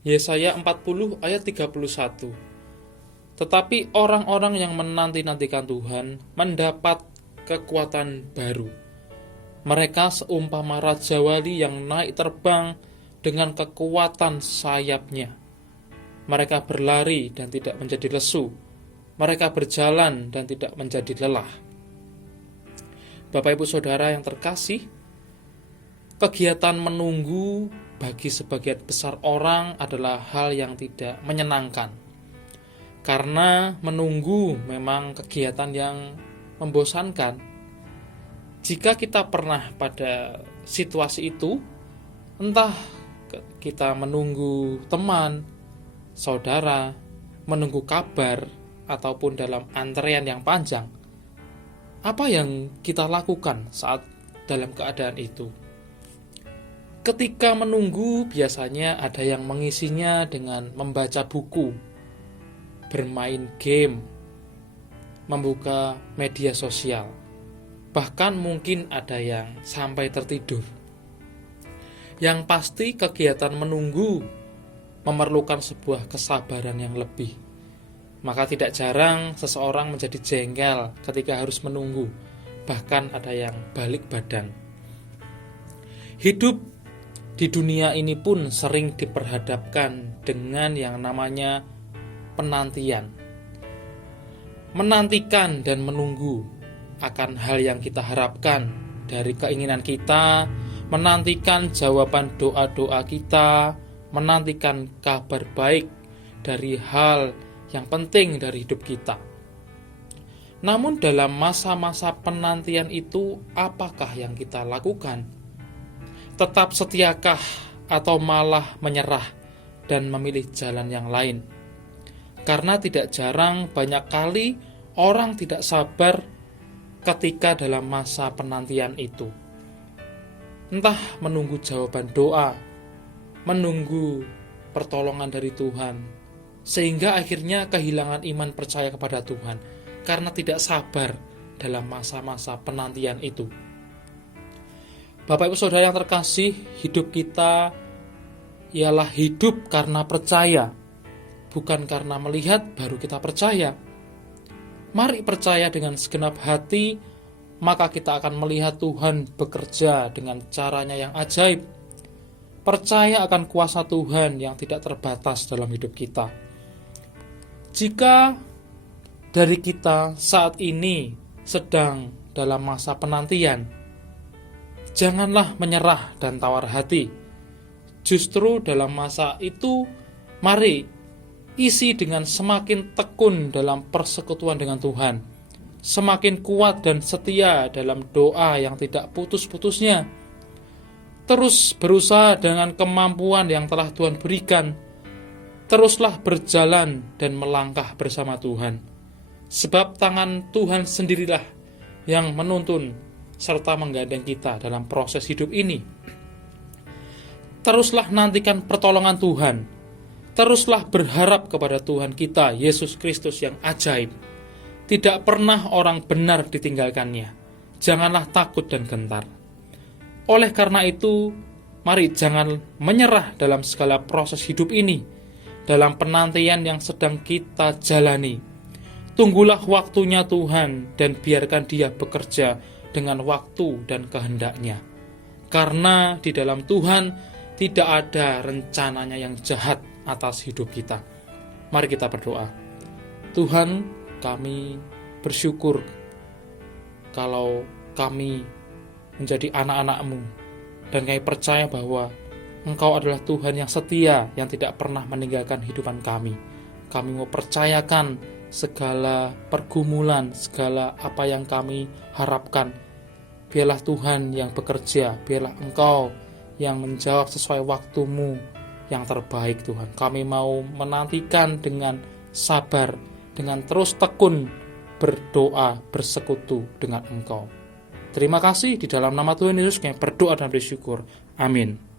Yesaya 40 ayat 31. Tetapi orang-orang yang menanti-nantikan Tuhan mendapat kekuatan baru. Mereka seumpama raja wali yang naik terbang dengan kekuatan sayapnya. Mereka berlari dan tidak menjadi lesu. Mereka berjalan dan tidak menjadi lelah. Bapak Ibu Saudara yang terkasih, kegiatan menunggu bagi sebagian besar orang adalah hal yang tidak menyenangkan. Karena menunggu memang kegiatan yang membosankan. Jika kita pernah pada situasi itu, entah kita menunggu teman, saudara, menunggu kabar, ataupun dalam antrean yang panjang, apa yang kita lakukan saat dalam keadaan itu? Ketika menunggu, biasanya ada yang mengisinya dengan membaca buku, bermain game, membuka media sosial, bahkan mungkin ada yang sampai tertidur. Yang pasti kegiatan menunggu memerlukan sebuah kesabaran yang lebih. Maka tidak jarang seseorang menjadi jengkel ketika harus menunggu, bahkan ada yang balik badan. Hidup di dunia ini pun sering diperhadapkan dengan yang namanya penantian. Menantikan dan menunggu akan hal yang kita harapkan dari keinginan kita, menantikan jawaban doa-doa kita, menantikan kabar baik dari hal yang penting dari hidup kita. Namun dalam masa-masa penantian itu, apakah yang kita lakukan? Tetap setiakah atau malah menyerah dan memilih jalan yang lain? Karena tidak jarang banyak kali orang tidak sabar ketika dalam masa penantian itu. Entah menunggu jawaban doa, menunggu pertolongan dari Tuhan, sehingga akhirnya kehilangan iman percaya kepada Tuhan karena tidak sabar dalam masa-masa penantian itu. Bapak Ibu Saudara yang terkasih, hidup kita ialah hidup karena percaya, bukan karena melihat baru kita percaya. Mari percaya dengan segenap hati, maka kita akan melihat Tuhan bekerja dengan caranya yang ajaib. Percaya akan kuasa Tuhan yang tidak terbatas dalam hidup kita. Jika dari kita saat ini sedang dalam masa penantian, janganlah menyerah dan tawar hati. Justru dalam masa itu, mari isi dengan semakin tekun dalam persekutuan dengan Tuhan, semakin kuat dan setia dalam doa yang tidak putus-putusnya. Terus berusaha dengan kemampuan yang telah Tuhan berikan. Teruslah berjalan dan melangkah bersama Tuhan. Sebab tangan Tuhan sendirilah yang menuntun serta menggandeng kita dalam proses hidup ini. Teruslah nantikan pertolongan Tuhan. Teruslah berharap kepada Tuhan kita, Yesus Kristus yang ajaib. Tidak pernah orang benar ditinggalkannya. Janganlah takut dan gentar. Oleh karena itu, mari jangan menyerah dalam segala proses hidup ini, dalam penantian yang sedang kita jalani. Tunggulah waktunya Tuhan dan biarkan Dia bekerja dengan waktu dan kehendaknya. Karena di dalam Tuhan tidak ada rencananya yang jahat atas hidup kita. Mari kita berdoa. Tuhan, kami bersyukur kalau kami menjadi anak-anak-Mu, dan kami percaya bahwa Engkau adalah Tuhan yang setia, yang tidak pernah meninggalkan hidupan kami. Kami mau percayakan segala pergumulan, segala apa yang kami harapkan. Biarlah Tuhan yang bekerja, biarlah Engkau yang menjawab sesuai waktu-Mu yang terbaik Tuhan. Kami mau menantikan dengan sabar, dengan terus tekun berdoa, bersekutu dengan Engkau. Terima kasih, di dalam nama Tuhan Yesus kami berdoa dan bersyukur. Amin.